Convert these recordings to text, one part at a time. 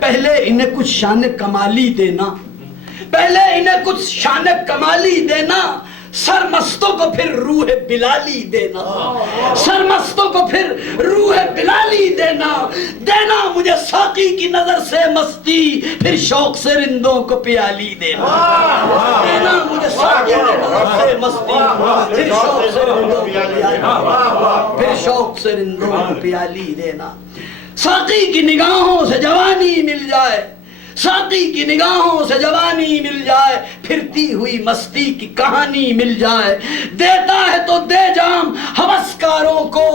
پہلے انہیں کچھ شان کمالی دینا، پہلے انہیں کچھ شان کمالی دینا، سرمستوں کو پھر روح بلالی دینا، سرمستوں کو پھر روح بلالی دینا، دینا مجھے ساقی کی نظر سے مستی، پھر شوق سے رندوں کو پیالی دینا، دینا مجھے ساقی کی نظر سے مستی، پھر شوق سے رندوں کو پیالی دینا، پھر شوق سے رندوں کو پیالی دینا، ساقی کی نگاہوں سے جوانی مل جائے، ساقی کی نگاہوں سے جوانی مل جائے، پھرتی ہوئی مستی کی کہانی مل جائے، دیتا ہے تو دے جام ہوسکاروں کو،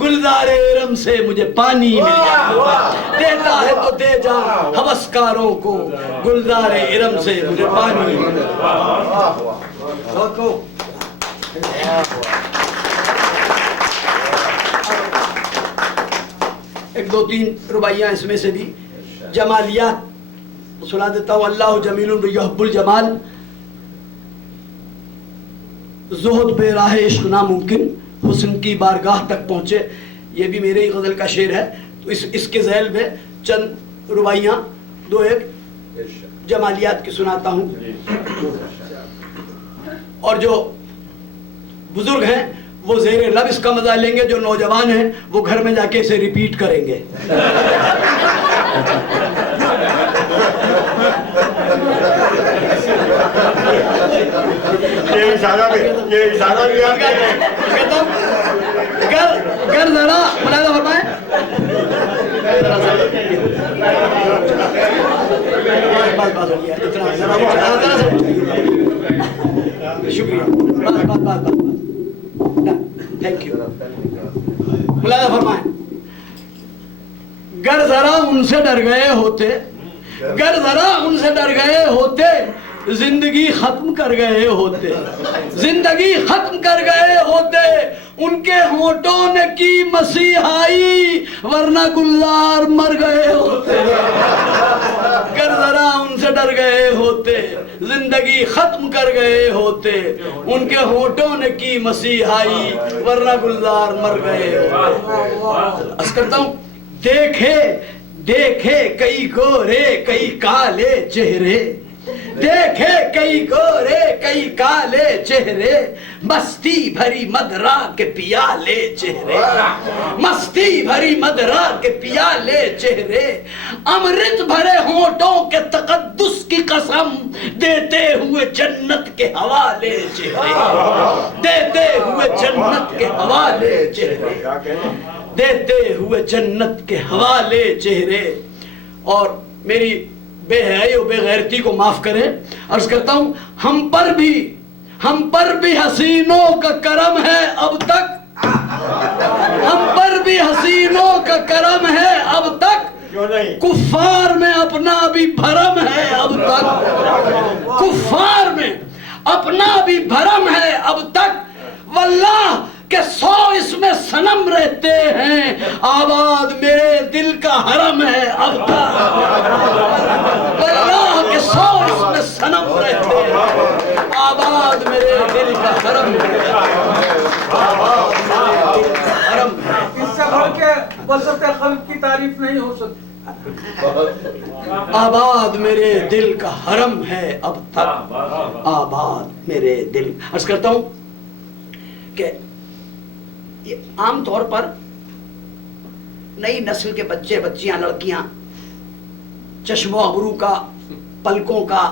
گلزار ارم سے مجھے پانی مل جائے، دیتا ہے تو دے جام ہوسکاروں کو، گلزار ارم سے مجھے پانی مل جائے۔ ایک دو تین رباعیاں اس میں سے بھی جمالیات سنا دیتا ہوں۔ اللہ جمیل یحب الجمال، زہد بے راہ عشق ناممکن، حسن کی بارگاہ تک پہنچے، یہ بھی میرے ہی غزل کا شعر ہے، تو اس کے ذیل میں چند رباعیاں دو ایک جمالیات کی سناتا ہوں، اور جو بزرگ ہیں وہ زیر لب اس کا مزہ لیں گے، جو نوجوان ہیں وہ گھر میں جا کے اسے ریپیٹ کریں گے۔ یہ اشارہ بھی آپ گر ذرا ملاحظہ فرمائیں، شکریہ، تھینک یو، ملاحظہ فرمائیں، گر ذرا ان سے ڈر گئے ہوتے، گر ذرا ان سے ڈر گئے ہوتے، زندگی ختم کر گئے ہوتے، زندگی ختم کر گئے ہوتے، ان کے ہونٹوں نے کی مسیحائی، ورنہ گلزار مر گئے ہوتے، گر ذرا ان سے ڈر گئے ہوتے، زندگی ختم کر گئے ہوتے، ان کے ہونٹوں نے کی مسیحائی، ورنہ گلزار مر گئے ہوتے۔ عرض کرتا ہوں، دیکھے دیکھے کئی گورے کئی کالے چہرے، دیکھے کئی گورے کئی کالے چہرے، مستی بھری مدرا کے پیالے چہرے، مستی بھری مدرا کے پیالے چہرے، امرت بھرے ہونٹوں کے تقدس کی قسم، دیتے ہوئے جنت کے حوالے چہرے، دیتے ہوئے جنت کے حوالے چہرے، دیتے ہوئے جنت کے حوالے چہرے۔ اور میری بے حیائی و بے غیرتی کو معاف کریں، عرض کرتا ہوں، ہم پر بھی حسینوں کا کرم ہے اب تک، ہم پر بھی حسینوں کا کرم ہے اب تک، کفار میں اپنا بھی بھرم ہے اب تک، کفار میں اپنا بھی بھرم ہے اب تک، واللہ کہ 100 اس میں صنم رہتے ہیں، آباد میرے دل کا حرم ہے اب تک، واللہ کہ 100 اس میں صنم رہتے ہیں، آباد میرے دل کا حرم ہے، آباد میرے دل کا حرم ہے۔ اس سے بڑھ کے وسط خلق کی تعریف نہیں ہو سکتی۔ آباد میرے دل کا حرم ہے اب تک، آباد میرے دل۔ عرض کرتا ہوں کہ یہ عام طور پر نئی نسل کے بچے بچیاں لڑکیاں چشم و ابرو کا، پلکوں کا،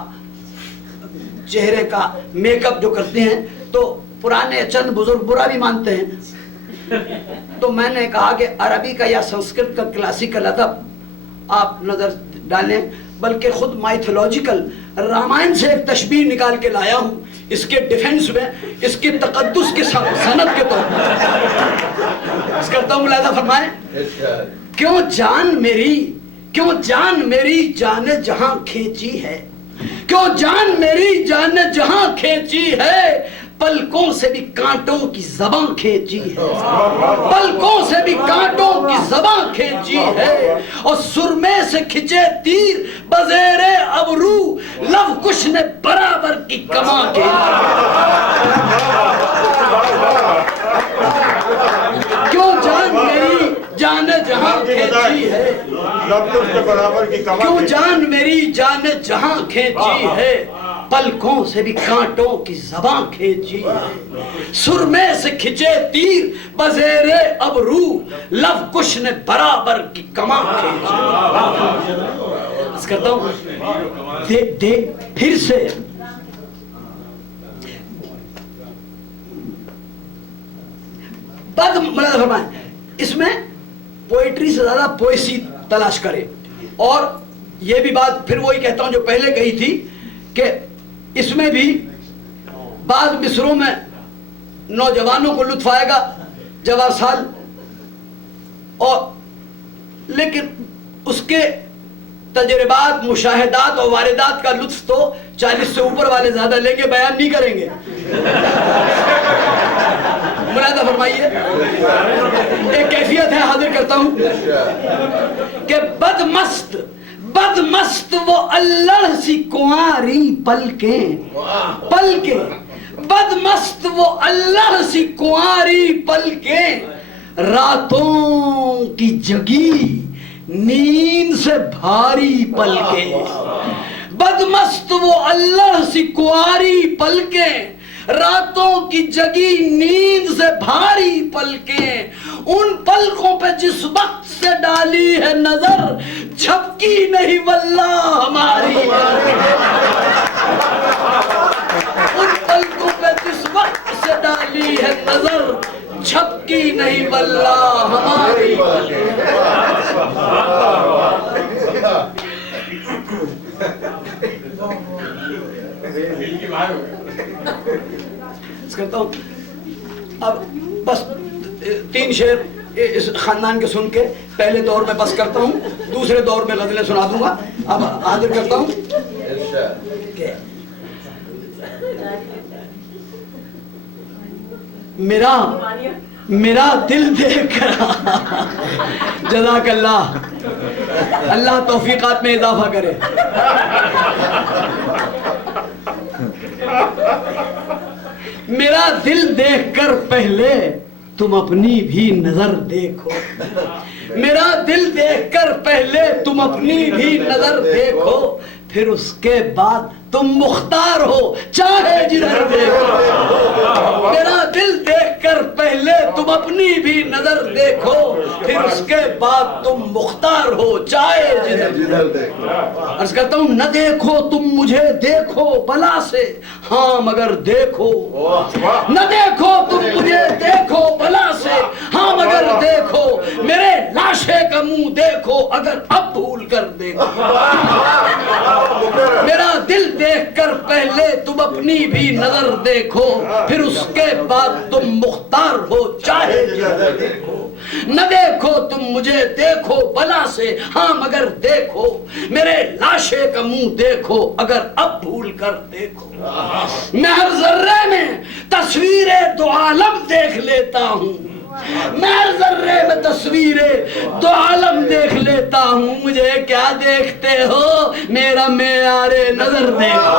چہرے کا میک اپ جو کرتے ہیں تو پرانے چند بزرگ برا بھی مانتے ہیں، تو میں نے کہا کہ عربی کا یا سنسکرت کا کلاسیکل ادب آپ نظر ڈالیں، بلکہ خود مائتھولوجیکل رامائن سے ایک تشبیہ نکال کے لایا ہوں اس کے ڈیفنس میں، اس کی تقدس کی سند کے طور پر۔ اس کرتا ہوں، ملاحظہ فرمائیں، کیوں جان میری جان جہاں کھینچی ہے، کیوں جان میری جان جہاں کھینچی ہے، پلکوں سے بھی کانٹوں کی زباں کھینچی ہے، پلکوں سے بھی کانٹوں کی زباں کھینچی ہے، اور سرمے سے کھچے تیر بزیر ابرو، لو کش نے برابر کی کماں کھینچی ہے۔ کیوں جان میری جان جہاں کھینچی ہے لب تو اس کے برابر کی کمر کیوں ہے۔ جان میری جان جہاں کھینچی ہے پلکوں سے بھی کانٹوں کی زباں کھینچی ہے سرمے سے کھچے تیر بزیر ابرو لو کش نے برابر کی کماں کھینچی اس کرتا ہوں پھر سے بد ملاد فرمائیں اس میں پوئٹری سے زیادہ پوئسی تلاش کرے اور یہ بھی بات پھر وہی کہتا ہوں جو پہلے کہی تھی کہ اس میں بھی بعض مصروں میں نوجوانوں کو لطف آئے گا جوان سال اور لیکن اس کے تجربات مشاہدات اور واردات کا لطف تو 40 سے اوپر والے زیادہ لیں گے بیان نہیں کریں گے ملاحظہ فرمائیے ایک کیفیت ہے حاضر کرتا ہوں کہ بدمست وہ اللہ سی کنواری پلکیں بدمست وہ اللہ سی کنواری پلکیں راتوں کی جگی نیند سے بھاری پلکیں بدمست وہ اللہ سی کنواری پلکیں راتوں کی جگی نیند سے بھاری پلکیں ان پلکوں پہ جس وقت سے ڈالی ہے نظر جھپکی نہیں واللہ ہماری ان پلکوں پہ جس وقت سے ڈالی ہے نظر جھپکی نہیں واللہ ہماری کرتا ہوں اب بس 3 شعر اس خاندان کے سن کے پہلے دور میں بس کرتا ہوں دوسرے دور میں غزلیں سنا دوں گا اب حاضر کرتا ہوں کہ میرا دل دیکھ کر جزاک اللہ اللہ توفیقات میں اضافہ کرے میرا دل دیکھ کر پہلے تم اپنی بھی نظر دیکھو میرا دل دیکھ کر پہلے تم اپنی بھی نظر دیکھو پھر اس کے بعد تم مختار ہو چاہے جدھر دیکھو میرا دل دیکھ کر پہلے تم اپنی بھی نظر دیکھو پھر اس کے بعد تم مختار ہو چاہے جدھر دیکھو عرض کرتا ہوں نہ دیکھو تم مجھے دیکھو بلا سے ہاں مگر دیکھو نہ دیکھو تم مجھے دیکھو بلا سے ہاں مگر دیکھو میرے لاشے کا منہ دیکھو اگر اب بھول کر دیکھو میرا دل دیکھ کر پہلے تم اپنی بھی نظر دیکھو پھر اس کے بعد تم مختار ہو چاہے جدھر دیکھو نہ دیکھو تم مجھے دیکھو بلا سے ہاں مگر دیکھو میرے لاشے کا منہ دیکھو اگر اب بھول کر دیکھو میں ہر ذرے میں تصویر دو عالم دیکھ لیتا ہوں میں ہر ذرے میں تصویر دو عالم دیکھ لیتا ہوں مجھے کیا دیکھتے ہو میرا معیار نظر دیکھو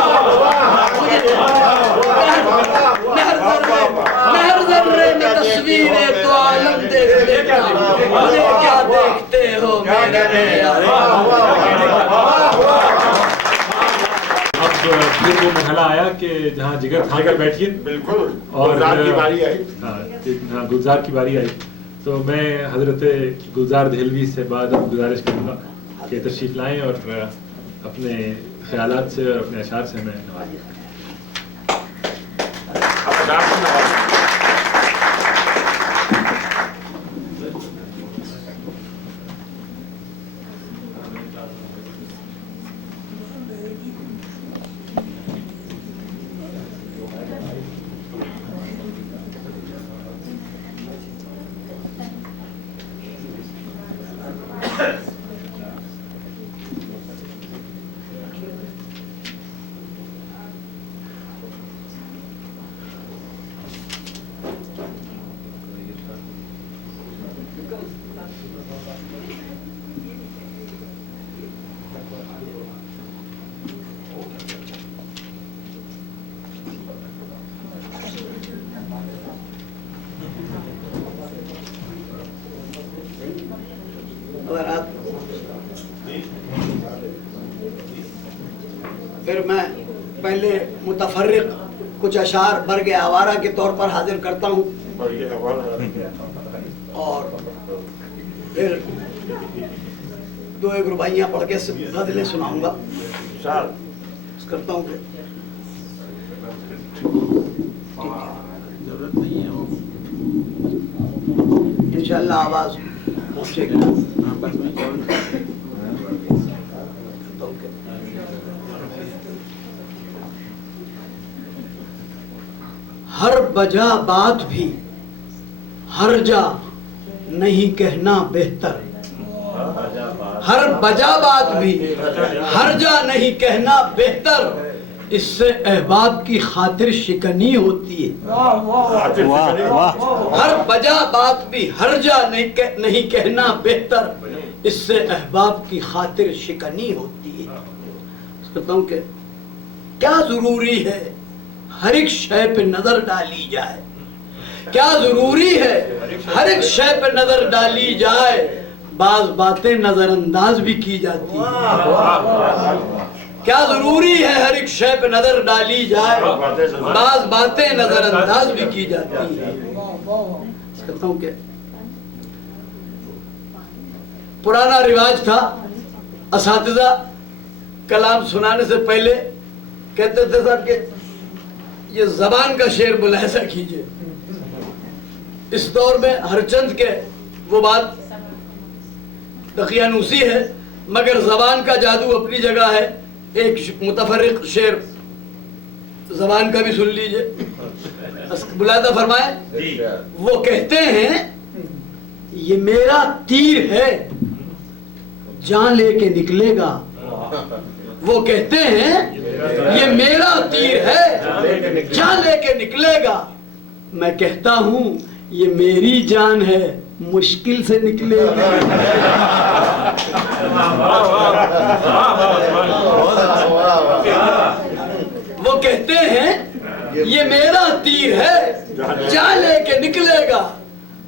میں ہر ذرے میں تصویر دو عالم دیکھ لیتا ہوں مجھے کیا دیکھتے ہو میرا معیار اب پھر وہ مرحلہ آیا کہ جہاں جگر تھام کر بیٹھیے بالکل اور گلزار کی باری آئی ہاں گلزار کی باری آئی تو میں حضرت گلزار دہلوی سے بعد اب گزارش کروں گا کہ تشریف لائیں اور اپنے خیالات سے اور اپنے اشعار سے ہمیں نوازیں پھر میں پہلے متفرق کچھ اشعار برگ آوارہ کے طور پر حاضر کرتا ہوں اور پھر 2-1 رباعیاں پڑھ کے غزلیں سناؤں گا. کرتا ہوں کہ ضرورت نہیں ہے انشاءاللہ آواز پہنچے گا. ہر بجا بات بھی ہر جا نہیں کہنا بہتر. ہر بجا بات بھی ہر جا نہیں کہنا بہتر. اس سے احباب کی خاطر شکنی ہوتی ہے. ہر بجا بات بھی ہر جا نہیں کہنا بہتر. اس سے احباب کی خاطر شکنی ہوتی ہے. کہتا ہوں کہ کیا ضروری ہے ہر ایک شے پہ نظر ڈالی جائے. کیا ضروری ہے ہر ایک شے پہ نظر ڈالی جائے. بعض باتیں نظر انداز بھی کی جاتی ہیں. کیا ضروری ہے ہر ایک شے پہ نظر ڈالی جائے. بعض باتیں نظر انداز بھی کی جاتی ہیں. کہتا ہوں کہ پرانا رواج تھا اساتذہ کلام سنانے سے پہلے کہتے تھے صاحب کہ یہ زبان کا شعر ملاحظہ کیجئے. اس دور میں ہر چند کے وہ بات دقیانوسی ہے مگر زبان کا جادو اپنی جگہ ہے. ایک متفرق شعر زبان کا بھی سن لیجئے. ملاحظہ فرمائے. وہ کہتے ہیں یہ میرا تیر ہے جان لے کے نکلے گا. وہ کہتے ہیں یہ میرا تیر ہے جان لے کے نکلے گا. میں کہتا ہوں یہ میری جان ہے مشکل سے نکلے گی. وہ کہتے ہیں یہ میرا تیر ہے جان لے کے نکلے گا.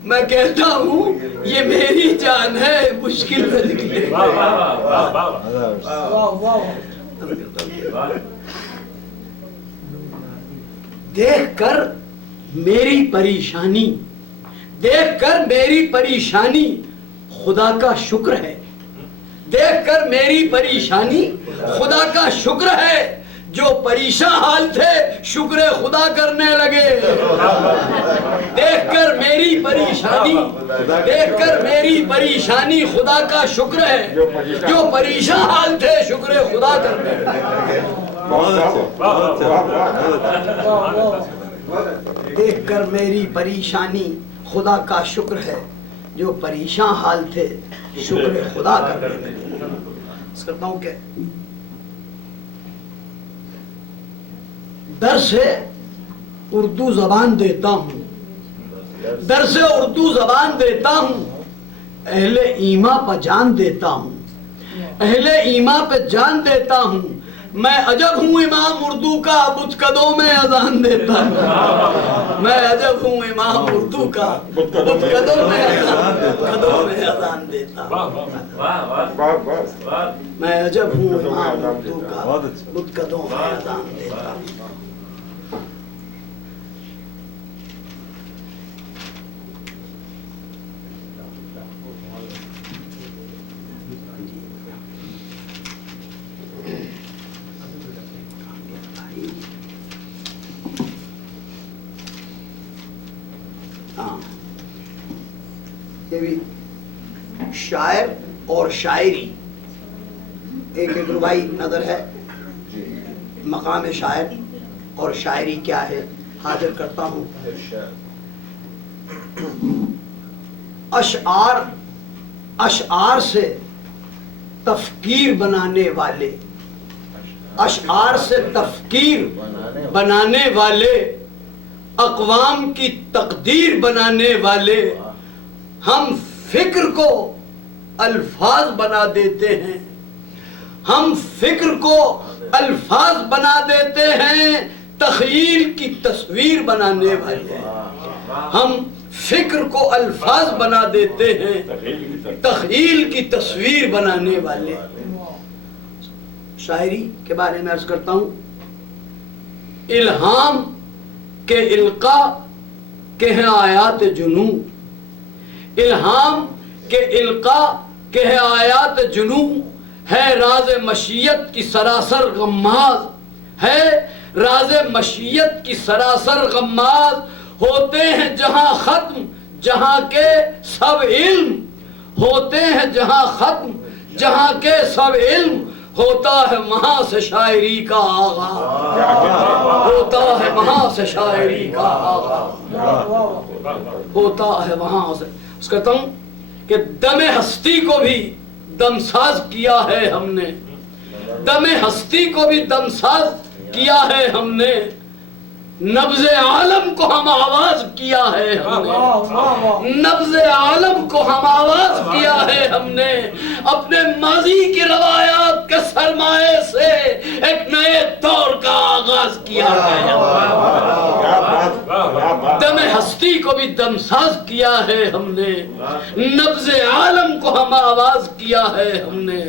میں کہتا ہوں یہ میری جان ہے مشکل سے نکلے گا. دیکھ کر میری پریشانی دیکھ کر میری پریشانی خدا کا شکر ہے. دیکھ کر میری پریشانی خدا کا شکر ہے. جو پریشان حال تھے شکر خدا کرنے لگے. دیکھ کر میری پریشانی دیکھ کر میری پریشانی خدا کا شکر ہے. جو پریشان حال تھے شکر خدا کرنے لگے. دیکھ کر میری پریشانی خدا کا شکر ہے. جو پریشان حال تھے شکر خدا کرنے لگے. کرتا ہوں کہ درس اردو زبان دیتا ہوں. درس اردو زبان دیتا ہوں. اہل ایمان پہ جان دیتا ہوں. اہل ایمان پہ جان دیتا ہوں. میں عجب ہوں امام اردو کا بت قدوں میں اذان دیتا ہوں. میں عجب ہوں امام اردو کا بت قدوں میں اذان دیتا ہوں. میں عجب ہوں امام اردو کا بت قدوں میں اذان دیتا ہوں. یہ بھی شاعر اور شاعری ایک رباعی نظر ہے. مقام شاعر اور شاعری کیا ہے حاضر کرتا ہوں. اشعار سے تفکیر بنانے والے اشعار سے تفکیر بنانے والے اقوام کی تقدیر بنانے والے ہم فکر کو الفاظ بنا دیتے ہیں. ہم فکر کو الفاظ بنا دیتے ہیں. تخیل کی تصویر بنانے والے ہم فکر کو الفاظ بنا دیتے ہیں. تخیل کی تصویر بنانے والے شاعری کے بارے میں عرض کرتا ہوں. الہام کے القاء کے ہیں آیات جنوں، الہام کے القاء کے ہیں آیات جنوں، ہے راز مشیت کی سراسر غماز، ہے راز مشیت کی سراسر غماز. ہوتے ہیں جہاں ختم جہاں کے سب علم، ہوتے ہیں جہاں ختم جہاں کے سب علم، ہوتا ہے وہاں سے شاعری کا آغاز، ہوتا ہے وہاں سے شاعری کا آغاز، ہوتا ہے وہاں سے. اس کہتا ہوں کہ دم ہستی کو بھی دمساز کیا ہے ہم نے، دم ہستی کو بھی دمساز کیا ہے ہم نے، نبض عالم کو ہم آواز کیا ہے ہم نے، نبض عالم کو ہم آواز کیا ہے ہم نے، اپنے ماضی کی روایات کے سرمایے سے ایک نئے دور کا آغاز کیا ہے ہم نے، دم ہستی کو بھی دمساز کیا ہے ہم نے، نبض عالم کو ہم آواز کیا ہے ہم نے،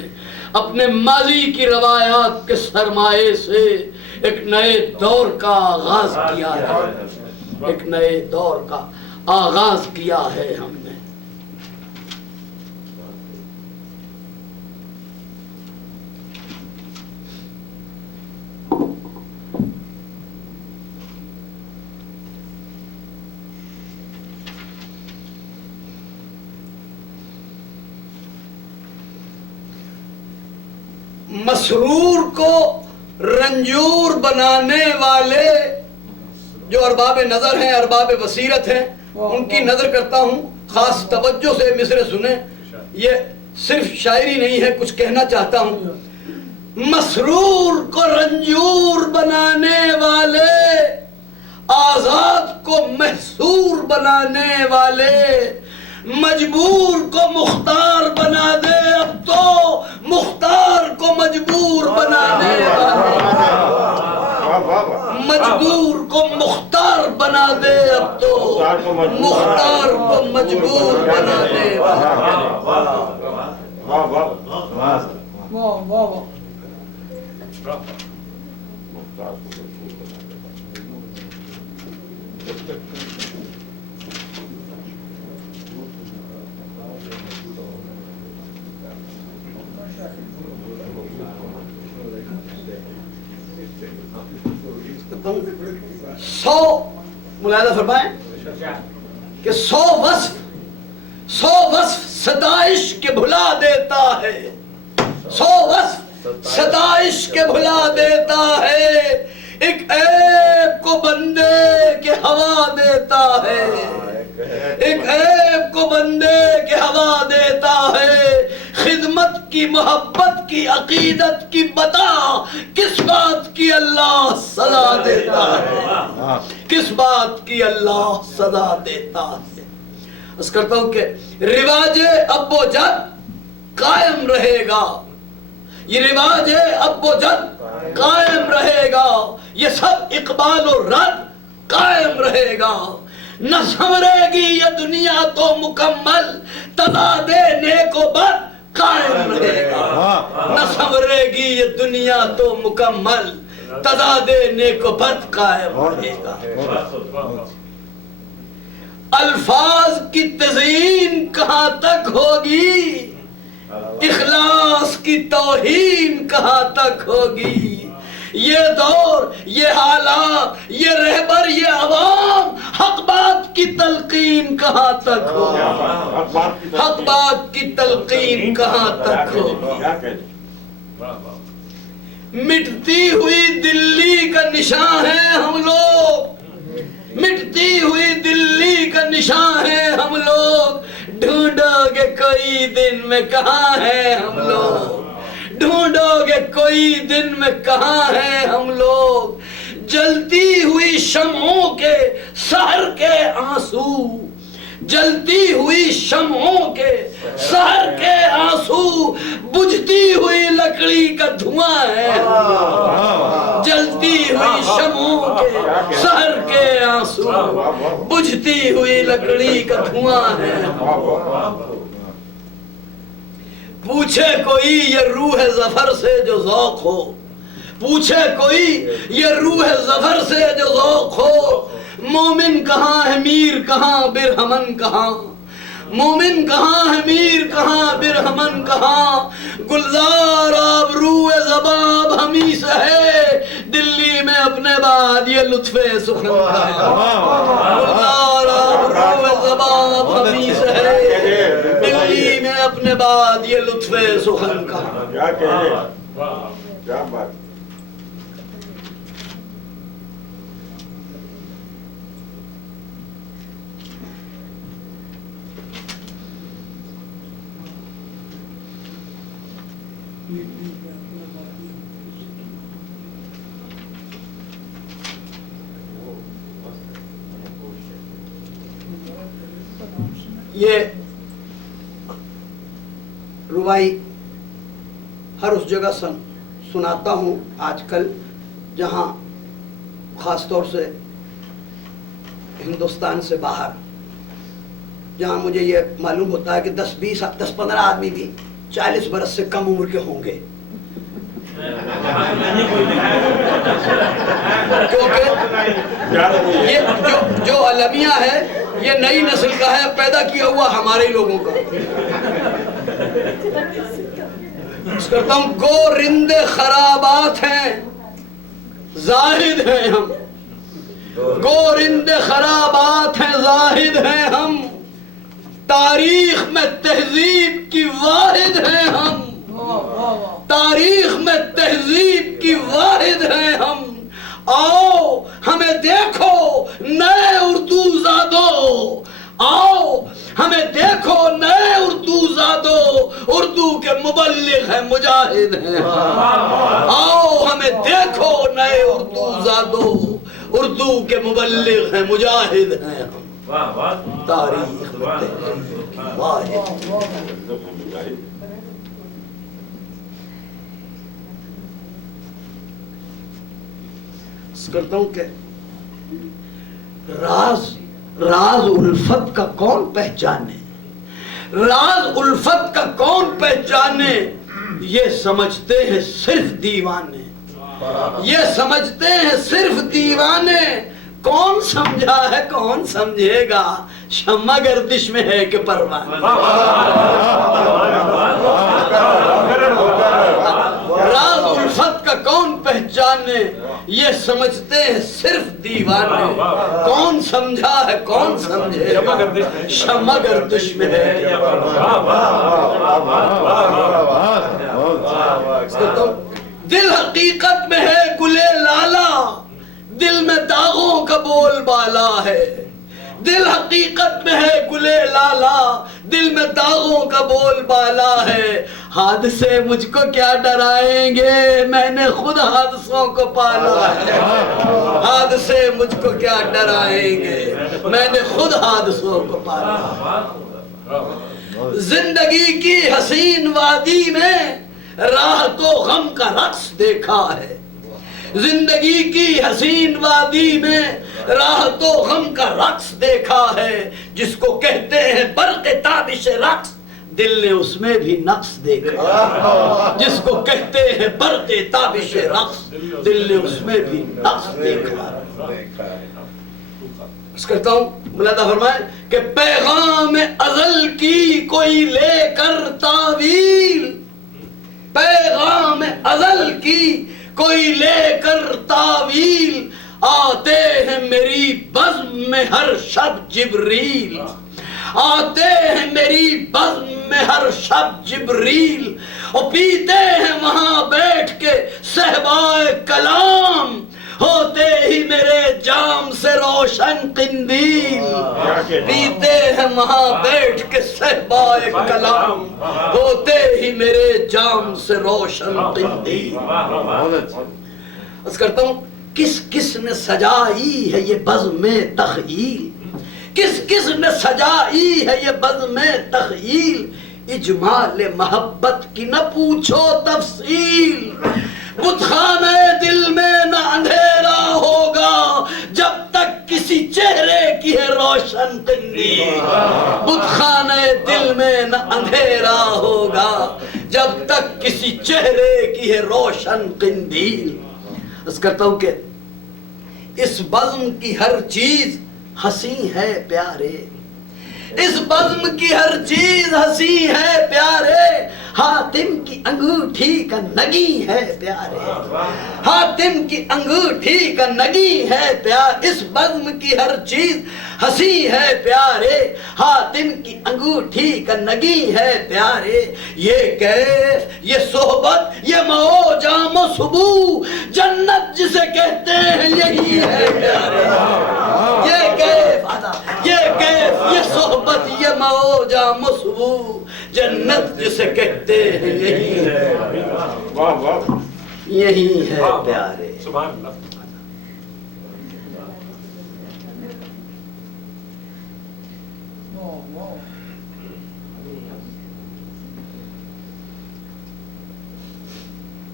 اپنے ماضی کی روایات کے سرمایے سے ایک نئے دور کا آغاز کیا ہے، ایک نئے دور کا آغاز کیا ہے ہم نے. مسرور کو رنجور بنانے والے جو ارباب نظر ہیں، ارباب بصیرت ہیں، ان کی نظر کرتا ہوں. خاص توجہ سے مصرع سنیں، یہ صرف شاعری نہیں ہے، کچھ کہنا چاہتا ہوں. مسرور کو رنجور بنانے والے، آزاد کو محصور بنانے والے، مجبور کو مختار بنا دے اب تو، مختار کو مجبور بنانے والے، مجبور کو مختار بنا دے اب تو، مختار کو مجبور بنانے والے. سو ملاحظہ فرمائیں کہ سو وصف ستائش کے بھلا دیتا ہے، سو وصف ستائش کے بھلا دیتا ہے، ایک عیب کو بندے کے ہوا دیتا ہے، ایک عیب کو بندے کے ہوا دیتا ہے. خدمت کی محبت کی عقیدت کی بتا، کس بات کی اللہ سزا دیتا ہے، کس بات کی اللہ سزا دیتا ہے. اس کرتا ہوں کہ رواج اب و جد قائم رہے گا، یہ رواج اب و جد قائم رہے گا، یہ سب اقبال و رد قائم رہے گا. نہ سنورے گی یہ دنیا تو مکمل، تضاد نیک و بد قائم رہے گا. نہ سنورے گی یہ دنیا تو مکمل، تضاد نیک و بد قائم رہے گا. الفاظ کی تزئین کہاں تک ہوگی، اخلاص کی توہین کہاں تک ہوگی. یہ دور، یہ حالات، یہ رہبر، یہ عوام، حق بات کی تلقین کہاں تک ہوگی، حق بات کی تلقین کہاں تک ہوگی. مٹتی ہوئی دلی کا نشان ہے ہم لوگ، مٹتی ہوئی دلی کا نشان ہے ہم لوگ. ڈھونڈو گے کوئی دن میں کہاں ہے ہم لوگ، ڈھونڈو گے کوئی دن میں کہاں ہیں ہم لوگ. جلتی ہوئی شمعوں کے سحر کے آنسو، جلتی ہوئی شمعوں کے سحر کے آنسو، بجھتی ہوئی لکڑی کا دھواں ہے ہم لوگ. جلتی ہوئی شمعوں کے سحر کے آنسو، بجھتی ہوئی لکڑی کا دھواں ہے. پوچھے کوئی یہ روح ظفر سے جو ذوق ہو، پوچھے کوئی یہ روح ظفر سے جو ذوق ہو، مومن کہاں ہے میر کہاں برہمن کہاں، مومن کہاں ہے میر کہاں برہمن کہاں، گلزار آبرو زباب ہمیں سے ہے، دلی میں اپنے بعد یہ لطف سخن کہاں، گلزار آبرو زباب ہمیں سے ہے، دلی میں اپنے بعد یہ لطف سخن کہاں۔ کیا کہہ رہے، کیا بات۔ یہ ربائی ہر اس جگہ سناتا ہوں آج کل جہاں خاص طور سے ہندوستان سے باہر، جہاں مجھے یہ معلوم ہوتا ہے کہ 10-15 آدمی بھی 40 برس سے کم عمر کے ہوں گے، کیونکہ یہ جو المیہ ہے یہ نئی نسل کا ہے، پیدا کیا ہوا ہمارے لوگوں کا۔ اس کرتا ہوں گو رند خرابات ہیں زاہد ہیں ہم، گو رند خرابات ہیں زاہد ہیں ہم، تاریخ میں تہذیب کی واحد ہیں ہم، تاریخ میں تہذیب کی واحد ہیں ہم، آؤ ہمیں دیکھو نئے اردو زادو، آؤ ہمیں دیکھو نئے اردو زادو، اردو کے مبلغ ہیں مجاہد ہیں ہم، آؤ ہمیں دیکھو نئے اردو زادو، اردو کے مبلغ ہیں مجاہد ہیں ہم، تاریخ میں تہذیب کی واحد۔ کرتا ہوں کہ راز الفت کا کون پہچانے، راز الفت کا کون پہچانے، یہ سمجھتے ہیں صرف دیوانے، یہ سمجھتے ہیں صرف دیوانے، کون سمجھا ہے کون سمجھے گا، شمع گردش میں ہے کہ پروانے، راز الفت کا کون پہچانے، یہ سمجھتے ہیں صرف دیوانے، کون سمجھا ہے کون سمجھے گا، شمع گردش میں ہے کہ دل حقیقت میں ہے گلے لالا، دل میں داغوں کا بول بالا ہے، دل حقیقت میں ہے گلے لالا، دل میں داغوں کا بول بالا ہے، حادثے مجھ کو کیا ڈرائیں گے، میں نے خود حادثوں کو پالا ہے، حادثے مجھ کو کیا ڈرائیں گے، میں نے خود حادثوں کو پالا ہے، زندگی کی حسین وادی میں راہ تو غم کا رقص دیکھا ہے، زندگی کی حسین وادی میں راہ تو غم کا رقص دیکھا ہے، جس کو کہتے ہیں برق تابش رقص، دل نے اس میں بھی نقص دیکھا، جس کو کہتے ہیں برق تابش رقص، دل نے اس میں بھی نقص دیکھا۔ اس کرتا ہوں ملاحظہ فرمائے کہ پیغام ازل کی کوئی لے کر تعویل، پیغام ازل کی کوئی لے کر تعویل، آتے ہیں میری بزم میں ہر شب جبریل، آتے ہیں میری بزم میں ہر شب جبریل، اور پیتے ہیں وہاں بیٹھ کے صحبائے کلام، ہوتے ہی میرے جام سے روشن قندیل، پیتے ہیں وہاں بیٹھ کے صحبائے کلام، ہوتے ہی میرے جام سے روشن قندیل۔ عرض کرتا ہوں کس کس نے سجائی ہے یہ بزم تخیل، کس کس نے سجائی ہے یہ بزم تخیل، اجمال محبت کی نہ پوچھو تفصیل، بتخانہ دل میں نہ اندھیرا ہوگا جب تک کسی چہرے کی ہے روشن قندیل، بتخانہ دل میں نہ اندھیرا ہوگا کسی چہرے کی ہے روشن قندیل. عرض کرتا ہوں کہ اس بزم کی ہر چیز ہنسی ہے پیارے, اس بزم کی ہر چیز ہنسی ہے پیارے, حاتم کی انگوٹھی کا نگی ہے پیارے, حاتم کی انگوٹھی کا نگی ہے پیار. اس بزم کی ہر چیز ہنسی ہے پیارے, حاتم کی انگوٹھی کا نگی ہے پیارے. یہ کیف, یہ صحبت, یہ مئو جام و صبو, جنت جسے کہتے ہیں یہی ہے پیارے. یہ کیف, یہ کیف, یہ صحبت, یہ مئو جام و صبو, جنت جسے کہتے ہیں یہی ہے, واہ واہ, یہی ہے پیارے. سبحان اللہ.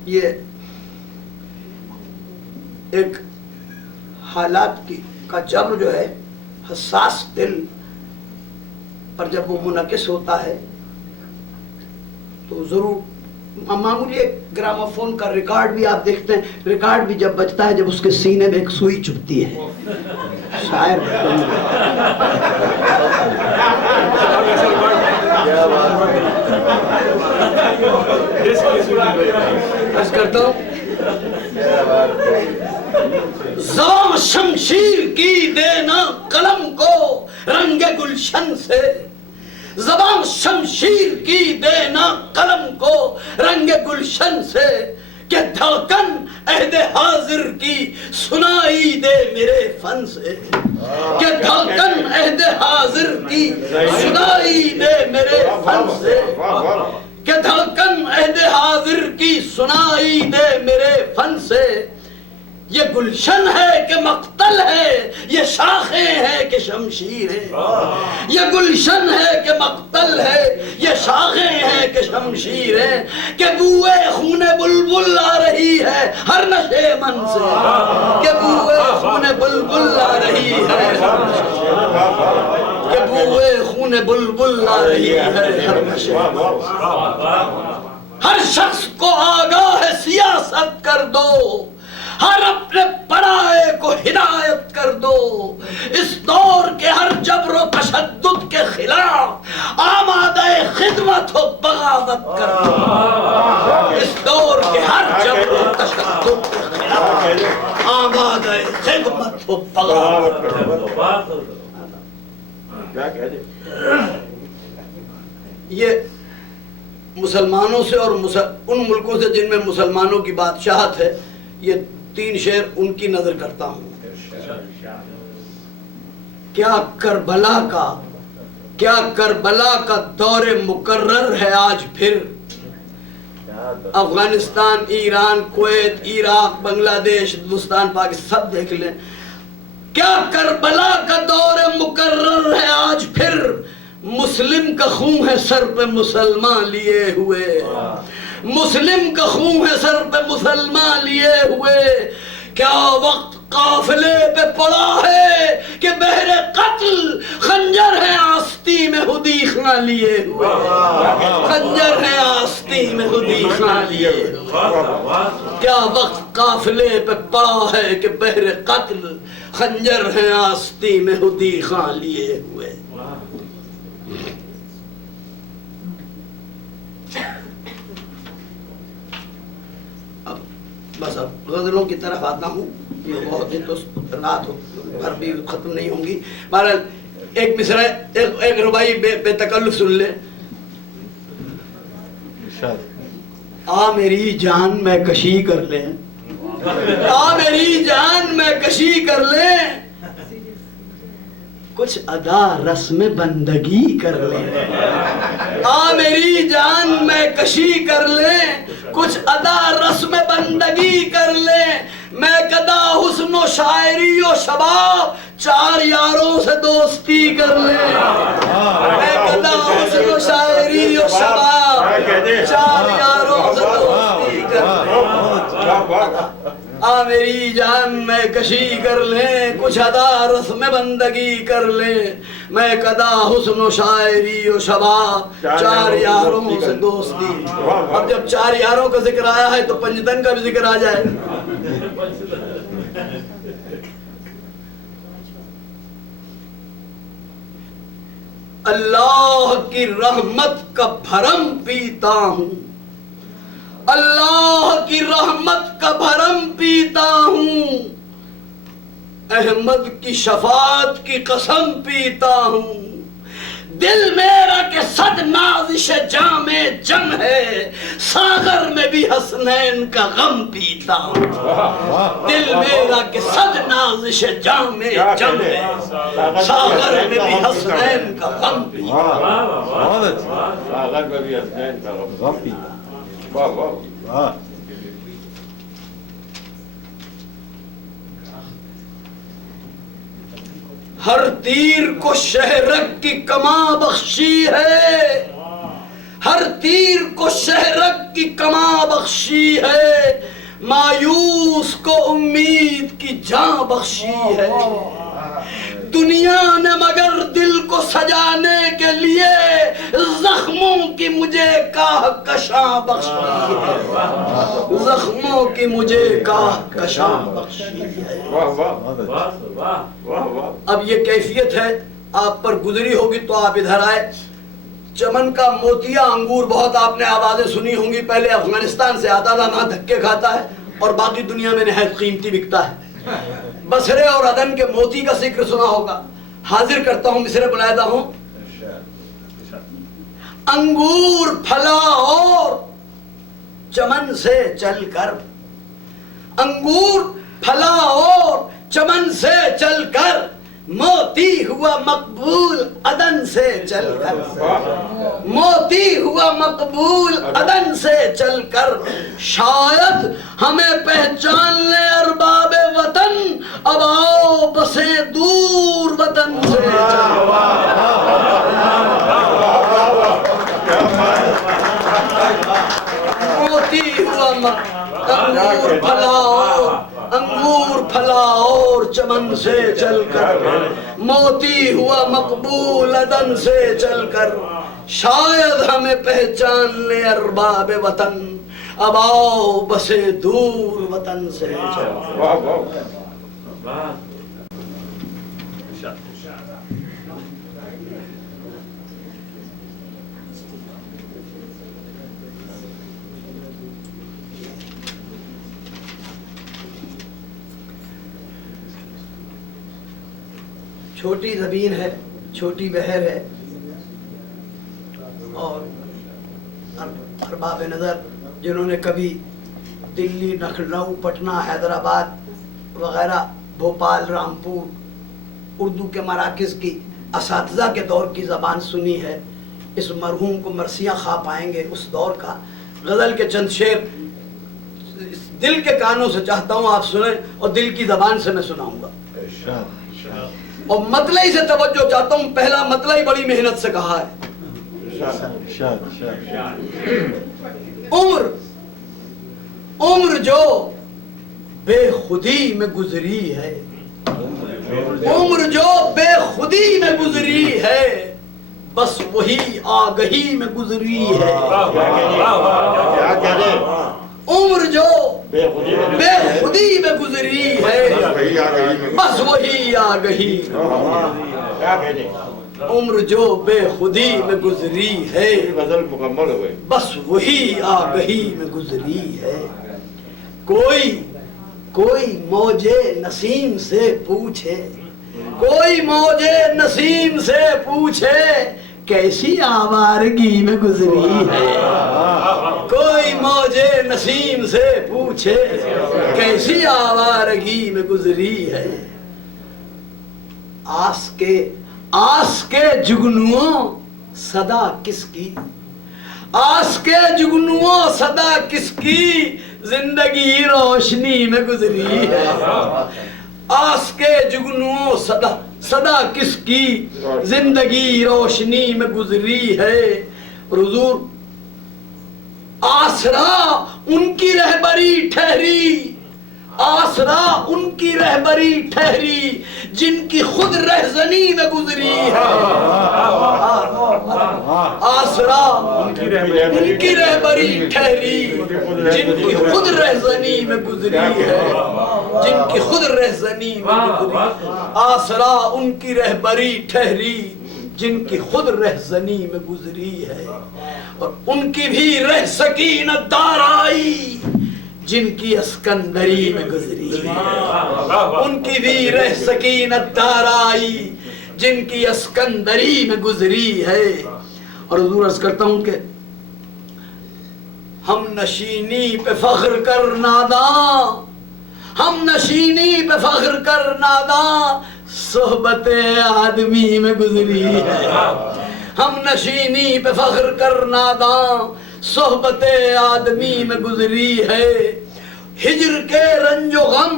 یہ ایک حالات کا جبر جو ہے, حساس دل پر جب وہ منعکس ہوتا ہے تو ضرور معمولی ایک گراموفون کا ریکارڈ بھی آپ دیکھتے ہیں, ریکارڈ بھی جب بجتا ہے جب اس کے سینے میں ایک سوئی چبھتی ہے. شاعر عرض کرتا ہوں, زبان شمشیر کی دینا قلم کو رنگ گلشن سے, زبان شمشیر کی دینا قلم کو رنگ گلشن سے, کہ دھڑکن عہد حاضر کی سنائی دے میرے فن سے, کہ دھڑکن عہد حاضر کی سنائی دے میرے فن سے, کہ دھڑکن عہد حاضر کی سنائی دے میرے فن سے. یہ گلشن ہے کہ مقتل ہے, یہ شاخیں ہے کہ شمشیر ہے, یہ گلشن ہے کہ مقتل ہے, یہ شاخیں ہے کہ شمشیر ہے, کہ بوئے خون بلبل آ رہی ہے ہر نشے من سے, کہ بوئے خون بلبل آ رہی ہے, کہ بوئے خون بلبل آ رہی ہے ہر نشے من سے. ہر شخص کو آگاہ سیاست کر دو, ہر اپنے پرائے کو ہدایت کر دو, اس دور کے ہر جبر و تشدد کے خلاف آمادہ خدمت و بغاوت کر دو, اس دور کے ہر جبر و تشدد کے خلاف آمادہ خدمت و بغاوت کر دو. کیا کہہ دے. یہ مسلمانوں سے اور ان ملکوں سے جن میں مسلمانوں کی بادشاہت ہے, یہ 3 شعر ان کی نظر کرتا ہوں. کیا کربلا کا دور مقرر ہے آج پھر, افغانستان, ایران, کویت, عراق, بنگلہ دیش, ہندوستان, پاکستان سب دیکھ لیں. کیا کربلا کا دور مقرر ہے آج پھر, مسلم کا خون ہے سر پہ مسلمان لیے ہوئے, مسلم کا خون ہے سر پہ مسلمان لیے ہوئے. کیا وقت قافلے پہ پڑا ہے کہ بحر قتل خنجر ہے آستی میں خودی خاں لیے ہوئے, خنجر ہے آستی میں خودی خاں لیے ہوئے. کیا وقت قافلے پہ پڑا ہے کہ بحر قتل خنجر ہے آستی میں خودی خاں لیے ہوئے. بس اب غزلوں کی طرف آتا ہوں, یہ بہت دن تو رات بھر بھی ختم نہیں ہوں گی. بہرحال ایک مصرع, ایک ربائی بے تکلف سن لے. آ میری جان میں کشی کر لیں, آ میری جان میں کشی کر لیں, کچھ ادا رسم بندگی کر لیں. آ میری جان میں کشی کر لیں, کچھ ادا رسم بندگی کر لیں. میں کدا حسن و شاعری و شباب 4 یاروں سے دوستی کر لیں. میں کدا حسن و شاعری و شباب 4 یاروں سے دوستی کر لیں. میری جان میں کشی کر لیں، کچھ ادا رسم بندگی کر لیں، میں قدا حسن و شاعری و شباب، چار یاروں سے دوستی. اب جب چار یاروں کا ذکر آیا ہے تو پنجتن کا بھی ذکر آ جائے. اللہ کی رحمت کا بھرم پیتا ہوں، اللہ کی رحمت کا بھرم پیتا ہوں، احمد کی شفاعت کی قسم پیتا ہوں. دل میرا کہ صد نازش جام جم ہے، ساغر میں بھی حسنین کا غم پیتا ہوں. دل میرا کہ صد نازش جام جم ہے، ساغر میں بھی حسنین کا غم پیتا ہوں. ساغر میں بھی حسنین کا غم پیتا. واہ واہ. ہر تیر کو شہرک کی کماں بخشی ہے، ہر تیر کو شہرک کی کماں بخشی ہے، مایوس کو امید کی جاں بخشی ہے. دنیا نے مگر دل کو سجانے کے لیے زخموں کی مجھے کاہ کشاں بخشی ہے، زخموں کی مجھے کاہ کشاں بخشی ہے. اب یہ کیفیت ہے آپ پر گزری ہوگی تو آپ ادھر آئے. چمن کا موتیا انگور بہت آپ نے آوازیں سنی ہوں گی، پہلے افغانستان سے آتا تھا، وہاں دھکے کھاتا ہے اور باقی دنیا میں نہایت قیمتی بکتا ہے. بصرے اور عدن کے موتی کا ذکر سنا ہوگا. حاضر کرتا ہوں، مصرے بلاتا ہوں. انگور پھلا اور چمن سے چل کر، انگور پھلا اور چمن سے چل کر، موتی ہوا مقبول عدن سے چل کر، موتی ہوا مقبول عدن سے چل کر، شاید ہمیں پہچان لے ارباب وطن، اب آؤ بسے دور وطن سے چل کر. موتی ہوا انگور پھلا اور، انگور پھلا اور چمن سے چل کر، موتی ہوا مقبول عدن سے چل کر، شاید ہمیں پہچان لے ارباب وطن، اب آؤ بسے دور وطن سے چل کر. چھوٹی زمین ہے، چھوٹی بحر ہے، اور ارباب نظر جنہوں نے کبھی دلی، لکھنؤ، پٹنہ، حیدرآباد وغیرہ، بھوپال، رامپور، اردو کے مراکز کی اساتذہ کے دور کی زبان سنی ہے، اس مرحوم کو مرثیہ خواہ پائیں گے اس دور کا. غزل کے چند شعر دل کے کانوں سے چاہتا ہوں آپ سنیں، اور دل کی زبان سے میں سناؤں گا. اور مطلعی سے توجہ چاہتا ہوں. پہلا مطلعی بڑی محنت سے کہا ہے. عمر جو بے خودی میں گزری ہے، عمر جو بے خودی میں گزری ہے، بس وہی آگہی میں گزری ہے. عمر جو بے خودی میں گزری ہے، بس وہی آگہی. عمر جو بے خودی میں گزری ہے، غزل مکمل ہوئے، بس وہی آگہی میں گزری ہے. کوئی موجے نسیم سے پوچھے، کوئی موجے نسیم سے پوچھے، کیسی آوارگی میں گزری ہے. کوئی موجے نسیم سے پوچھے، کیسی آوارگی میں گزری ہے. آس کے جگنوں صدا کس کی، آس کے جگنوں صدا کس کی، زندگی روشنی میں گزری ہے. آس کے جگنوں صدا کس کی، زندگی روشنی میں گزری ہے. حضور آسرا ان کی رہبری ٹھہری، آسرا ان کی رہبری ٹھہری جن کی خود رہزنی میں گزری ہے. آسرا ان کی رہبری ٹھہری جن کی خود رہزنی میں گزری ہے. جن کی خود رہزنی میں گزری. آسرا ان کی رہبری ٹھہری جن کی خود رہزنی میں گزری ہے. اور ان کی بھی رہ سکینت دار آئی جن کی اسکندری میں گزری ہے. ان کی بھی رہ سکینت دار آئی جن کی اسکندری میں گزری ہے. اور حضور عرض کرتا ہوں کہ ہم نشینی پہ فخر کر ناداں، ہم نشینی پہ فخر کر ناداں صحبت آدمی میں گزری ہے. ہم نشینی پہ فخر کر ناداں صحبت آدمی میں گزری ہے. ہجر کے رنج و غم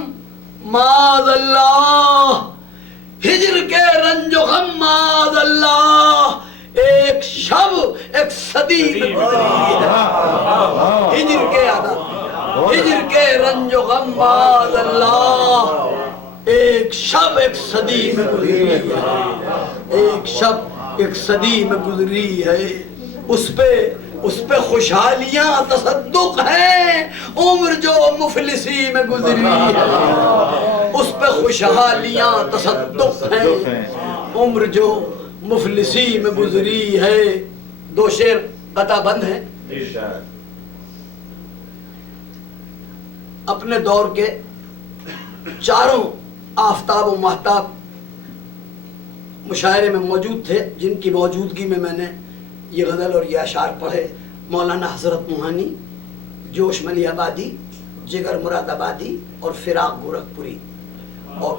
معاذ اللہ، ہجر کے رنج و غم معاذ اللہ ایک شب ایک صدی میں گزری ہے. ہجر کے ہجر کے رنج و غم معاذ اللہ ایک شب ایک صدی میں گزری ہے. ایک شب ایک صدی میں گزری ہے. اس پہ خوشحالیاں تصدق ہیں عمر جو مفلسی میں گزری ہے. اس پہ خوشحالیاں تصدق ہیں عمر جو مفلسی میں گزری ہے. دو شعر قطع بند ہیں. اپنے دور کے چاروں آفتاب و مہتاب مشاعرے میں موجود تھے جن کی موجودگی میں نے یہ غزل اور یہ اشعار پڑھے. مولانا حضرت موہانی، جوش ملی آبادی، جگر مراد آبادی اور فراق گورکھپوری. اور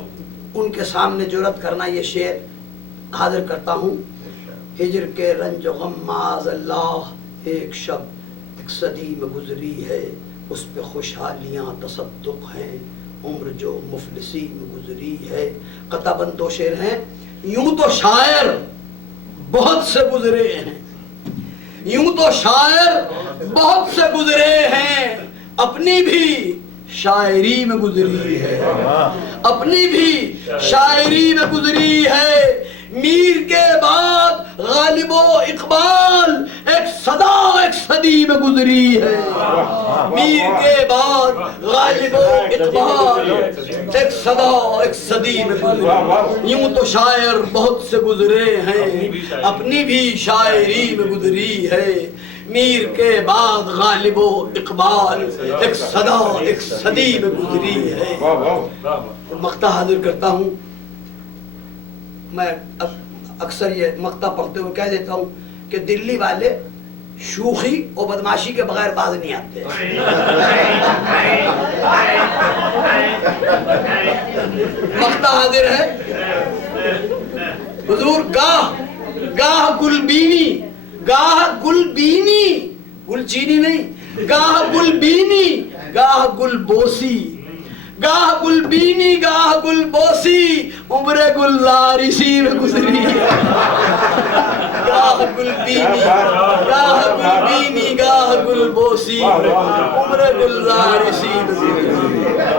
ان کے سامنے جرأت کرنا یہ شعر حاضر کرتا ہوں. ہجر کے رنج و غم معاذ اللہ ایک شب ایک صدی میں گزری ہے. اس پہ خوشحالیاں تصدق ہیں عمر جو مفلسی میں گزری ہے. قطع بند دو شعر ہیں. یوں تو شاعر بہت سے گزرے ہیں، یوں تو شاعر بہت سے گزرے ہیں، اپنی بھی شاعری میں گزری ہے. اپنی بھی شاعری میں گزری ہے. میر کے بعد غالب و اقبال ایک صدا ایک صدی میں گزری ہے. میر کے بعد غالب و اقبال ایک صدا ایک صدی میں گزری ہے. یوں تو شاعر بہت سے گزرے ہیں، اپنی بھی شاعری میں گزری ہے. میر کے بعد غالب و اقبال ایک صدا ایک صدی میں گزری ہے. مقطع حاضر کرتا ہوں. میں اکثر یہ مقطع پڑھتے ہوئے کہہ دیتا ہوں کہ دلی والے شوخی اور بدماشی کے بغیر باز نہیں آتے. مقطع حاضر ہے. حضور گاہ گلبینی، گاہ گلبینی، گل چینی نہیں، گاہ گلبینی گاہ گل بوسی، گاہ گل بینی گاہ گل بوسی عمر گلزار اسی میں گزری ہے. گاہ گل بینی گاہ گل بینی گاہ گل بوسی عمر گلزار اسی میں گزری ہے.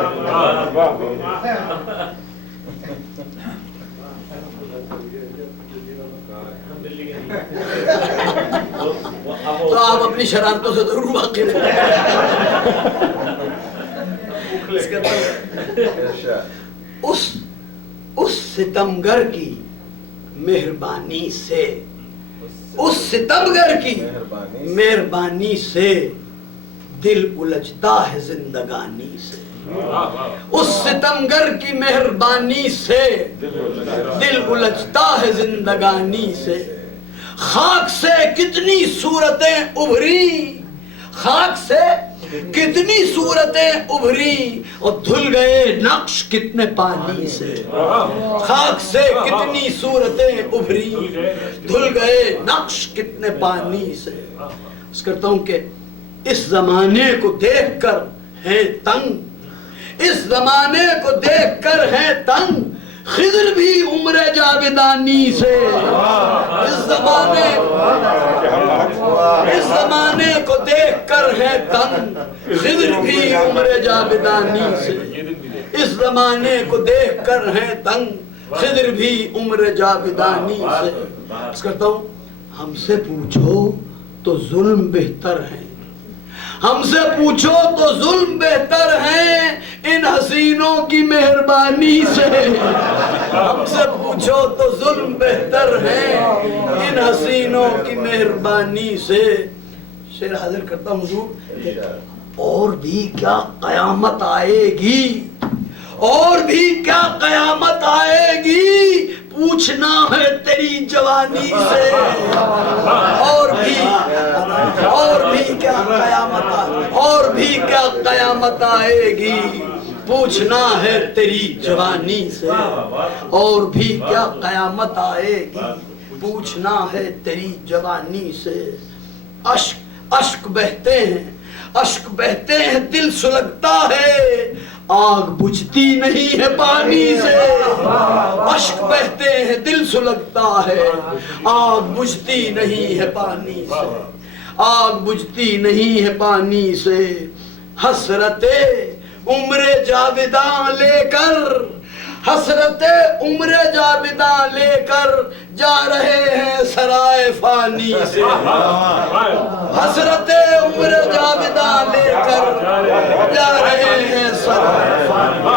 تو آپ اپنی شرارتوں سے ضرور واقف ہیں. اس ستمگر کی مہربانی سے، اس ستمگر کی مہربانی سے دل الجھتا ہے زندگانی سے. اس ستمگر کی مہربانی سے دل الجھتا ہے زندگانی سے. خاک سے کتنی صورتیں ابھری، خاک سے کتنی صورتیں ابھری اور دھل گئے نقش کتنے پانی سے. خاک سے کتنی صورتیں ابھری دھل گئے نقش کتنے پانی سے. اس کرتا ہوں کہ اس زمانے کو دیکھ کر ہیں تنگ، اس زمانے کو دیکھ کر ہیں تنگ خضر بھی عمر جاویدانی سے. اس زمانے کو دیکھ کر ہے تنگ خضر بھی عمر جاویدانی سے. اس زمانے کو دیکھ کر ہیں تنگ، خضر بھی عمر جاویدانی سے. عرض کرتا ہوں ہم سے پوچھو تو ظلم بہتر ہے، ہم سے پوچھو تو ظلم بہتر ہے ان حسینوں کی مہربانی سے. ہم سے پوچھو تو ظلم بہتر ہے ان حسینوں کی مہربانی سے. شعر حاضر کرتا ہوں حضور. اور بھی کیا قیامت آئے گی، اور بھی کیا قیامت آئے گی، پوچھنا ہے تیری جوانی سے. اور بھی کیا قیامت، اور بھی کیا قیامت آئے گی، پوچھنا ہے تیری جوانی سے. اور بھی کیا قیامت آئے گی، پوچھنا ہے تیری جوانی سے. اشک بہتے ہیں، اشک بہتے ہیں دل سلگتا ہے، آگ بجھتی نہیں ہے پانی سے. اشک بہتے ہیں دل سلگتا ہے، آگ بجھتی نہیں ہے پانی سے. آگ بجھتی نہیں ہے پانی سے. حسرت عمر جاویداں لے کر، حسرت عمر جاویداں لے کر جا رہے ہیں سرائے فانی سے. حسرت عمر جاویداں لے کر جا رہے ہیں سرائے فانی.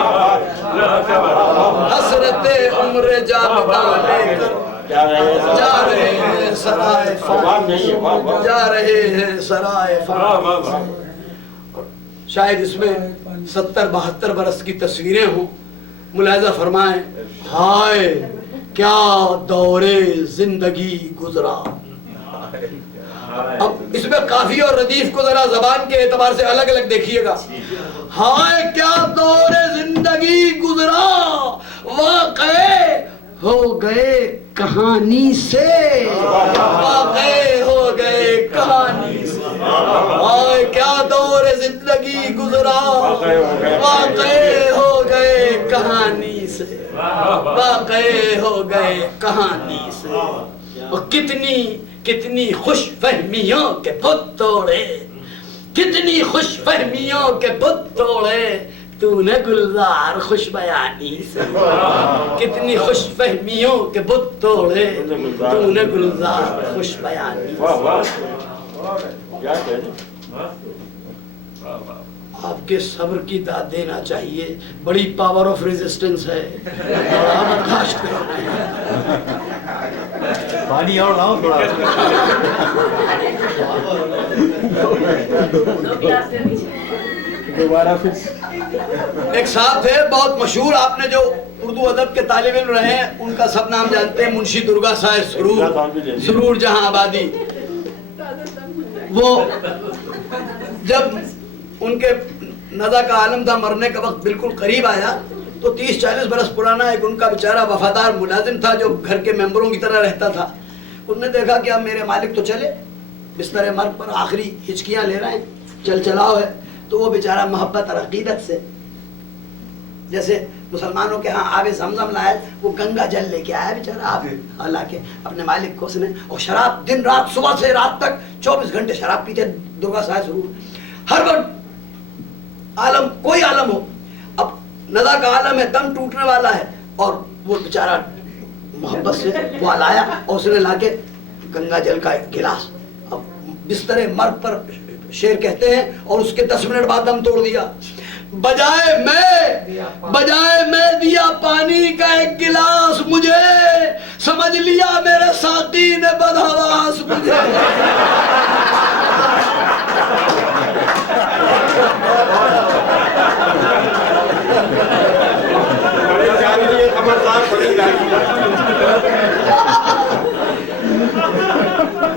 حسرت عمر جاویداں لے کر جا رہے ہیں سرائے فانی، جا رہے ہیں سرائے فانی. شاید اس میں 70-72 برس کی تصویریں ہوں. ملاحظہ فرمائیں، ہائے کیا دور زندگی گزرا. اب اس میں قافیہ اور ردیف کو ذرا زبان کے اعتبار سے الگ الگ دیکھیے گا. ہائے کیا دور زندگی گزرا، واقع ہو گئے کہانی سے، واقع ہو گئے کہانی سے. ہائے کیا دور زندگی گزرا، واقع ہو گئے کہانی سے، واقع ہو گئے کہانی سے. اور کتنی خوش فہمیوں کے بت توڑے، کتنی خوش فہمیوں کے بت توڑے تو نے گلزار خوش بیانی سے. کتنی خوش فہمیوں کے بت توڑے تو نے گلزار خوش بیانی سے. آپ کے صبر کی داد دینا چاہیے، بڑی پاور آف ریزسٹنس ہے، بڑا برداشت کرنا ہے. پانی اور لاؤ تھوڑا. دوبارہ پھر ایک صاحب تھے بہت مشہور، آپ نے جو اردو ادب کے طالب علم رہے ہیں ان کا سب نام جانتے ہیں، منشی درگا صاحب سرور جہاں آبادی. وہ جب ان کے نزا کا عالم تھا، مرنے کا وقت بالکل قریب آیا تو 30-40 برس پرانا ایک ان کا بیچارہ وفادار ملازم تھا جو گھر کے ممبروں کی طرح رہتا تھا. انہوں نے دیکھا کہ اب میرے مالک تو چلے، بستر مرگ پر آخری ہچکیاں لے رہے ہیں، چلاؤ ہے. تو وہ بیچارہ محبت اور عقیدت سے، جیسے مسلمانوں کے ہاں آب زمزم لائے، وہ گنگا جل لے کے آیا بیچارہ آب لا کے اپنے مالک کو. اس نے اور شراب دن رات، صبح سے رات تک 24 گھنٹے شراب پیتے درگا صاحب ضرور. ہر وقت عالم، کوئی عالم ہو، اب نزا کا عالم ہے، دم ٹوٹنے والا ہے، اور وہ بیچارہ محبت سے وہ لایا اور اس نے لا کے گنگا جل کا ایک گلاس اب بستر مرگ پر شیر کہتے ہیں، اور اس کے 10 منٹ بعد دم توڑ دیا. بجائے میں دیا پانی کا ایک گلاس مجھے، سمجھ لیا میرے ساقی نے بدحواس مجھے.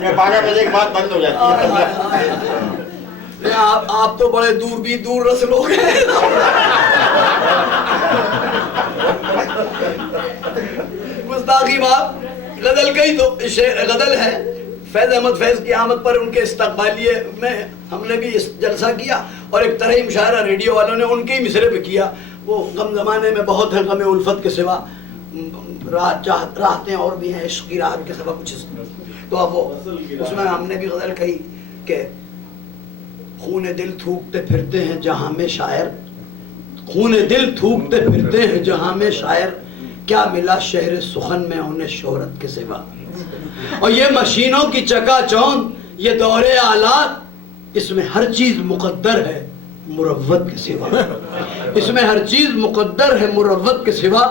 یہ 12 بجے کے بعد بند ہو جاتی ہے. آپ تو بڑے دور رس لوگ ہیں. گستاخی بات. غزل کئی تو غزل ہے، فیض احمد فیض کی آمد پر ان کے استقبالیے میں ہم نے بھی جلسہ کیا، اور ایک طرح مشاعرہ ریڈیو والوں نے ان کے ہی مصرے پہ کیا. وہ غم زمانے میں بہت ہے، غم الفت کے سوا راحتیں اور بھی ہیں، عشق کی راحت کے سوا کچھ. تو اب وہ اس میں ہم نے بھی غزل کہی کہ خون دل تھوکتے پھرتے ہیں جہاں میں شاعر، خون دل تھوکتے پھرتے ہیں جہاں میں شاعر، کیا ملا شہر سخن میں انہیں شہرت کے سوا. اور یہ مشینوں کی چکا چوند، یہ دور آلات، اس میں ہر چیز مقدر ہے مروت کے سوا. اس میں ہر چیز مقدر ہے مروت کے سوا.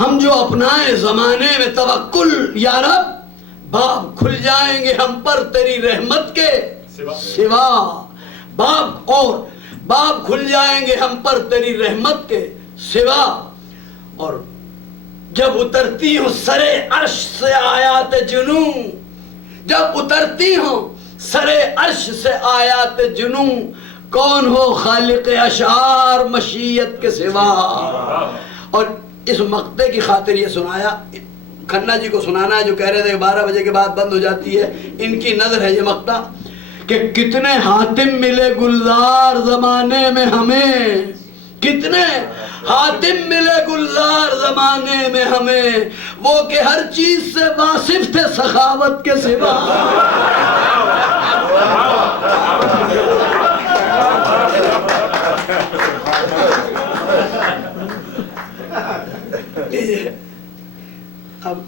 ہم جو اپنائے زمانے میں توکل یا رب، باب کھل جائیں گے ہم پر تیری رحمت کے سوا. باب کھل جائیں گے ہم پر تیری رحمت کے سوا. اور جب اترتی ہوں سرے عرش سے آیات جنوں، جب اترتی ہوں سرے عرش سے آیات جنوں، کون ہو خالق اشعار مشیت کے سوا. اور اس مقطع کی خاطر یہ سنایا، کھنہ جی کو سنانا ہے جو کہہ رہے تھے 12 بجے کے بعد بند ہو جاتی ہے. ان کی نظر ہے یہ مقطع کہ کتنے حاتم ملے گلزار زمانے میں ہمیں، کتنے حاتم ملے گلزار زمانے میں ہمیں، وہ کہ ہر چیز سے واصف تھے سخاوت کے سوا. اب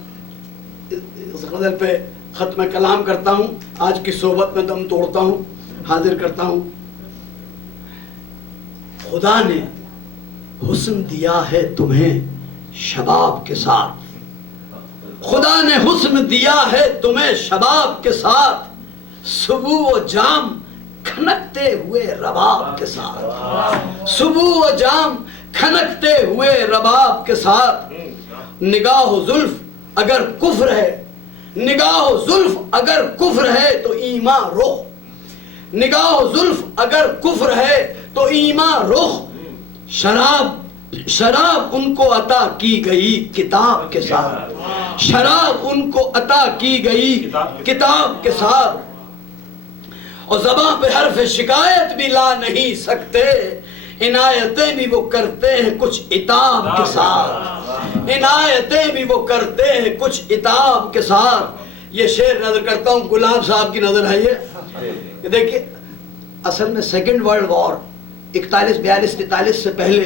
اس غزل پہ ختم کلام کرتا ہوں. آج کی صحبت میں دم توڑتا ہوں، حاضر کرتا ہوں. خدا نے حسن دیا ہے تمہیں شباب کے ساتھ، خدا نے حسن دیا ہے تمہیں شباب کے ساتھ، صبح و جام کھنکتے ہوئے رباب کے ساتھ، صبح و جام کھنکتے ہوئے رباب کے ساتھ. نگاہ و زلف اگر کفر ہے، نگاہ و زلف اگر کفر ہے تو ایمان رخ، نگاہ و زلف اگر کفر ہے تو ایمان رخ. شراب ان کو عطا کی گئی کتاب کے ساتھ، شراب ان کو عطا کی گئی کتاب کے ساتھ. اور زباں پہ حرف شکایت بھی لا نہیں سکتے، عنایتیں بھی وہ کرتے ہیں کچھ عتاب کے ساتھ، عنایتیں بھی وہ کرتے ہیں کچھ عتاب کے ساتھ. یہ شعر نظر کرتا ہوں گلاب صاحب کی نظر ہے یہ دیکھیے. اصل میں سیکنڈ ورلڈ وار 41 42 43 سے پہلے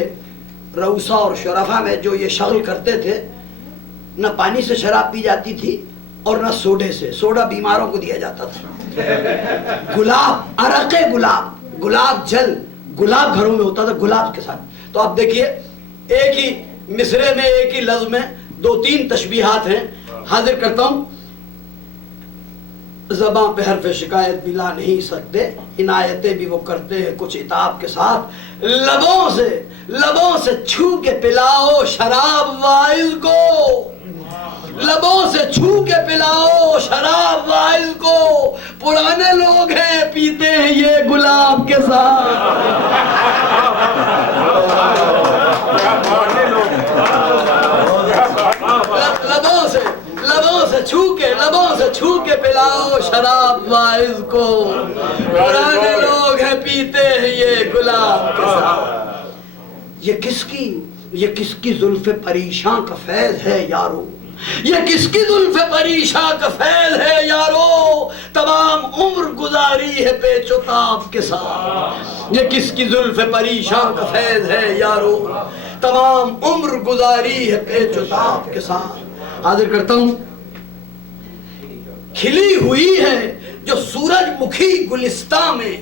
روسا اور شرفا میں جو یہ شغل کرتے تھے، نہ پانی سے شراب پی جاتی تھی اور نہ سوڈے سے. سوڈا بیماروں کو دیا جاتا تھا. گلاب، عرق گلاب، گلاب جل، گلاب گھروں میں ہوتا تھا گلاب کے ساتھ. تو آپ دیکھیے ایک ہی مصرے میں، ایک ہی لفظ میں 2-3 تشبیہات ہیں. حاضر کرتا ہوں. زباں پہ حرف شکایت بھی لا نہیں سکتے، عنایتیں بھی وہ کرتے ہیں کچھ عتاب کے ساتھ. لبوں سے چھو کے پلاؤ شراب واعظ کو، لبوں سے چھو کے پلاؤ شراب واعظ کو، پرانے لوگ ہیں پیتے ہیں یہ گلاب کے ساتھ. لبوں سے چھو کے پلاؤ شراب واعظ کو، پرانے لوگ ہیں پیتے ہیں یہ گلاب کے ساتھ. یہ کس کی زلف پریشان کا فیض ہے یارو، یہ کس کی زلف پریشان کا فیض ہے یارو، تمام عمر گزاری ہے پیچ و تاب کے ساتھ. یہ کس کی زلف پریشان کا فیض ہے یارو، تمام عمر گزاری ہے پیچ و تاب کے ساتھ. حاضر کرتا ہوں. کھلی ہوئی ہے جو سورج مکھی گلستان میں،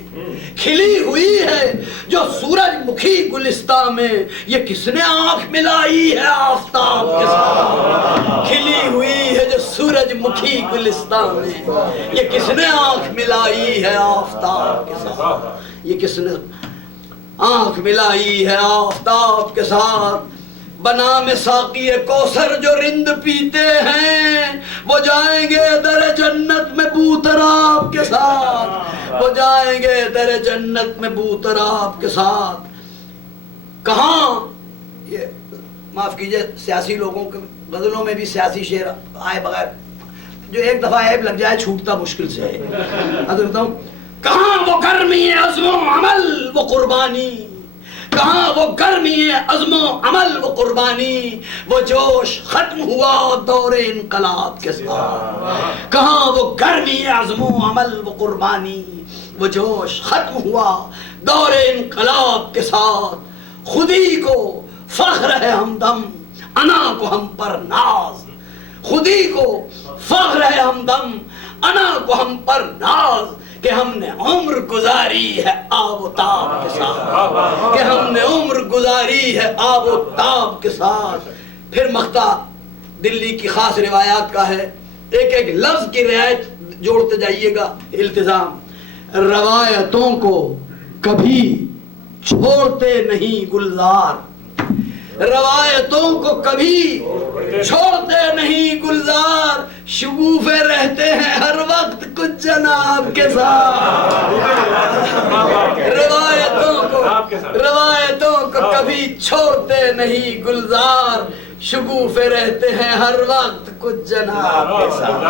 کھلی ہوئی ہے جو سورج مکھی گلستان میں، یہ کس نے آنکھ ملائی ہے آفتاب کے ساتھ. کھلی ہوئی ہے جو سورج مکھی گلستان میں، یہ کس نے آنکھ ملائی ہے آفتاب کے ساتھ. یہ کس نے آنکھ ملائی ہے آفتاب کے ساتھ. بنا میں ساقی کوثر جو رند پیتے ہیں، وہ جائیں گے در جنت میں بوتراب کے ساتھ، وہ جائیں گے در جنت میں بوتراب کے ساتھ. کہاں یہ معاف کیجئے سیاسی لوگوں کے غزلوں میں بھی سیاسی شعر آئے بغیر جو ایک دفعہ عیب لگ جائے چھوٹتا مشکل سے ہے. حضرت ہوں کہاں وہ گرمی عزم و عمل وہ قربانی، کہاں وہ گرمی عزم و عمل وہ قربانی، وہ جوش ختم ہوا دور انقلاب کے ساتھ. کہاں وہ گرمی عزم و عمل وہ قربانی، وہ جوش ختم ہوا دور انقلاب کے ساتھ. خودی کو فخر ہے ہمدم انا کو ہم پر ناز. خودی کو فخر ہے ہمدم انا کو ہم پر ناز کہ ہم نے عمر گزاری ہے آب و تاب کے ساتھ. کہ ہم نے عمر گزاری ہے آب و تاب کے ساتھ. پھر مقطع دلی کی خاص روایات کا ہے. ایک ایک لفظ کی رعایت جوڑتے جائیے گا. التزام. روایتوں کو کبھی چھوڑتے نہیں گلزار. روایتوں کو کبھی چھوڑتے نہیں گلزار. شگوفے رہتے ہیں ہر وقت کچھ جناب کے ساتھ. روایتوں کو کبھی چھوڑتے نہیں گلزار. شگوفے رہتے ہیں ہر وقت کچھ جناب کے ساتھ.